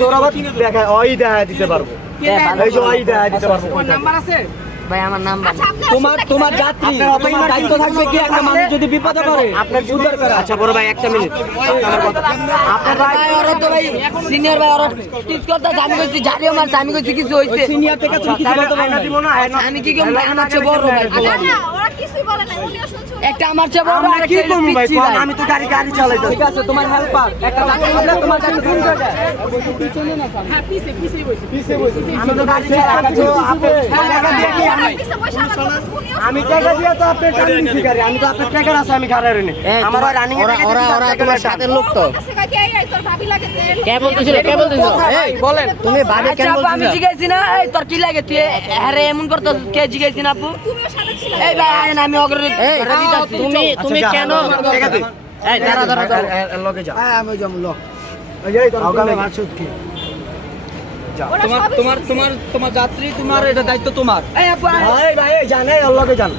জোরাবাদ দেখা ওই দেখা দিতে পারব। এই যে ওই দেখা দিতে পারব। নাম্বার আছে? ভাই আমার নাম্বার আচ্ছা তোমার তোমার যাত্রী তোমার দায়িত্ব থাকবে কি একটা মানুষ যদি বিপদে পড়ে? আপনার উদ্ধার করা। আচ্ছা বড় ভাই একটা মিনিট আপনার ভাই ওরা তো ভাই সিনিয়র ভাই ওরা টিচ করতে আমি কইছি ঝাড়িও মারছে আমি কইছি কিছু হইছে। সিনিয়র থেকে তুমি বলতে পারো আমি কি কেমন আমার বড় ভাই না, না। একটা আমার চেয়ে বড় আমরা আর কি করব ভাই। আমি তো গাড়ি গাড়ি চালাই ঠিক আছে তোমার হেল্পার একটা ডাক্তার বললে তোমার কাছে কোন জায়গায় হ্যাঁ, পিছে, পিছে বসে। আমি তো গাড়ি চালাই আপনি টাকা দিয়ে কি আমি পিছে বসে আলাপ করতেছে, উনিও আমি টাকা দিয়ে তো গাড়ি আমি তো আপনার আছে আমি গাড়ি রেনে আমার রানিং ওরা ওরা ওরা তোমার সাথে লোক তো। কি, লাগে বলতেছিল কে বলতেছিল এই বলেন তুমি ভাবি কেন বলছিস আমি জিগাইছি না এই তোর কি লাগে তুই আরে এমন করতে কে জিগাইছি না আপু? তুমিও সাথে ছিলে। এই ভাই আমি অগ্রে তুমি তুমি কেন এই দাঁড়া দাঁড়া। লগে যা আমি যাব লো। এই যে তোর কি তোমার তোমার তোমার তোমার যাত্রী তোমার এটা দায়িত্ব তোমার। এই আপু ভাই লগে যান